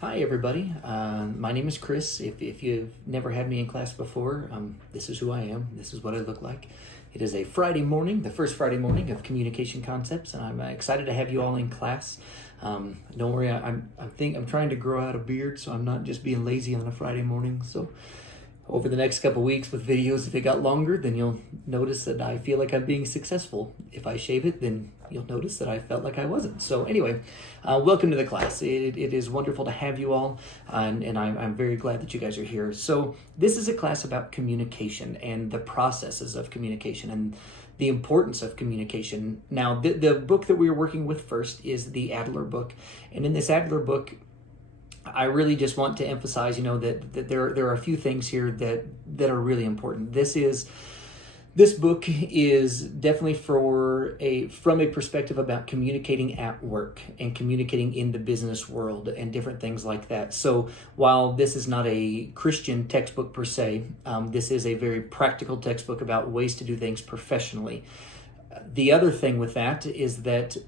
Hi, everybody. My name is Chris. If you've never had me in class before, this is who I am. This is what I look like. It is a Friday morning, the first Friday morning of Communication Concepts, and I'm excited to have you all in class. Don't worry, I'm trying to grow out a beard, so I'm not just being lazy on a Friday morning. So over the next couple weeks with videos, if it got longer, then you'll notice that I feel like I'm being successful. If I shave it, then you'll notice that I felt like I wasn't. So anyway, welcome to the class. It is wonderful to have you all, and I'm very glad that you guys are here. So this is a class about communication and the processes of communication and the importance of communication. Now, the book that we are working with first is the Adler book, and in this Adler book, I really just want to emphasize, that there are a few things here that are really important. This book is definitely from a perspective about communicating at work and communicating in the business world and different things like that. So while this is not a Christian textbook per se, this is a very practical textbook about ways to do things professionally. The other thing with that is that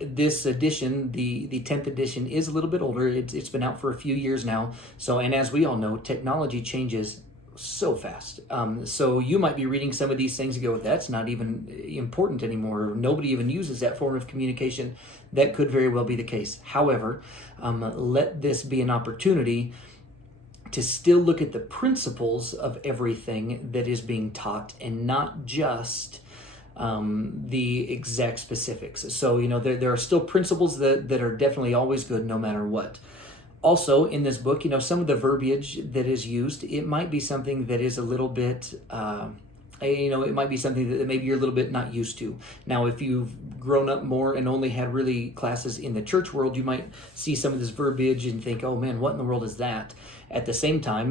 this edition, the 10th edition, is a little bit older. It's been out for a few years now. So, and as we all know, technology changes so fast. So you might be reading some of these things and go, that's not even important anymore. Nobody even uses that form of communication. That could very well be the case. However, let this be an opportunity to still look at the principles of everything that is being taught and not just the exact specifics. So, there are still principles that are definitely always good no matter what. Also, in this book, some of the verbiage that is used, it might be something that is a little bit, it might be something that maybe you're a little bit not used to. Now, if you've grown up more and only had really classes in the church world, you might see some of this verbiage and think, oh man, what in the world is that? At the same time,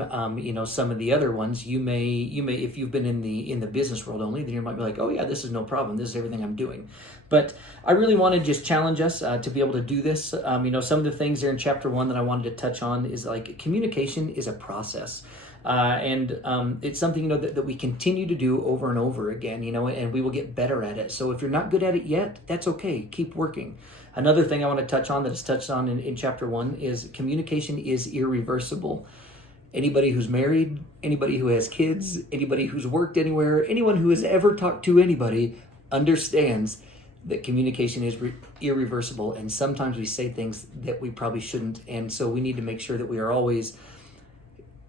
some of the other ones, you may, if you've been in the business world only, then you might be like, oh yeah, this is no problem. This is everything I'm doing. But I really want to just challenge us to be able to do this. Some of the things there in chapter 1 that I wanted to touch on is like communication is a process. And it's something, that we continue to do over and over again, and we will get better at it. So if you're not good at it yet, that's okay. Keep working. Another thing I want to touch on that is touched on in chapter 1 is communication is irreversible. Anybody who's married, anybody who has kids, anybody who's worked anywhere, anyone who has ever talked to anybody understands that communication is irreversible. And sometimes we say things that we probably shouldn't. And so we need to make sure that we are always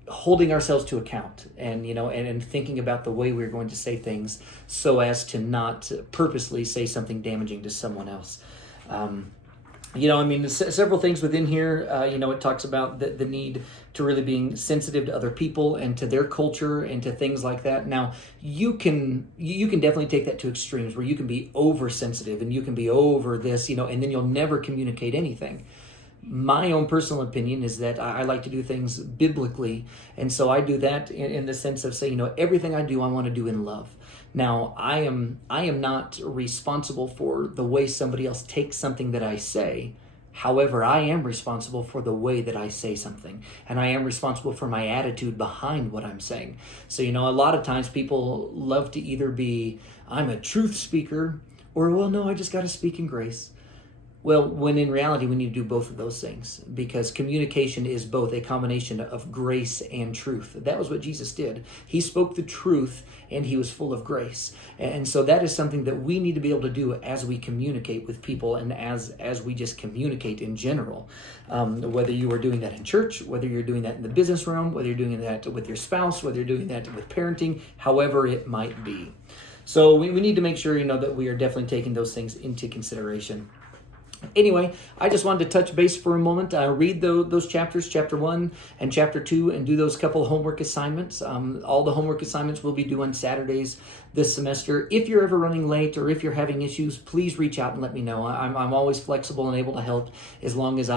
holding ourselves to account and thinking about the way we're going to say things so as to not purposely say something damaging to someone else. Several things within here, it talks about the need to really being sensitive to other people and to their culture and to things like that. Now, you can definitely take that to extremes where you can be oversensitive and you can be over this, and then you'll never communicate anything. My own personal opinion is that I like to do things biblically, and so I do that in the sense of saying, everything I do, I want to do in love. Now, I am not responsible for the way somebody else takes something that I say. However, I am responsible for the way that I say something, and I am responsible for my attitude behind what I'm saying. So, a lot of times people love to either be, I'm a truth speaker, or, well, no, I just got to speak in grace. Well, when in reality, we need to do both of those things because communication is both a combination of grace and truth. That was what Jesus did. He spoke the truth and he was full of grace. And so that is something that we need to be able to do as we communicate with people and as we just communicate in general. Whether you are doing that in church, whether you're doing that in the business realm, whether you're doing that with your spouse, whether you're doing that with parenting, however it might be. So we need to make sure, that we are definitely taking those things into consideration. Anyway, I just wanted to touch base for a moment. Read those chapters, chapter 1 and chapter 2, and do those couple of homework assignments. All the homework assignments will be due on Saturdays this semester. If you're ever running late or if you're having issues, please reach out and let me know. I'm always flexible and able to help as long as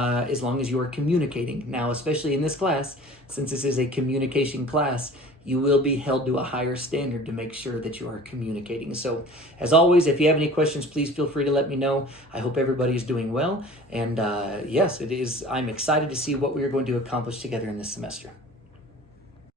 you are communicating. Now, especially in this class, since this is a communication class, you will be held to a higher standard to make sure that you are communicating. So, as always, if you have any questions, please feel free to let me know. I hope everybody is doing well. And yes, it is. I'm excited to see what we are going to accomplish together in this semester.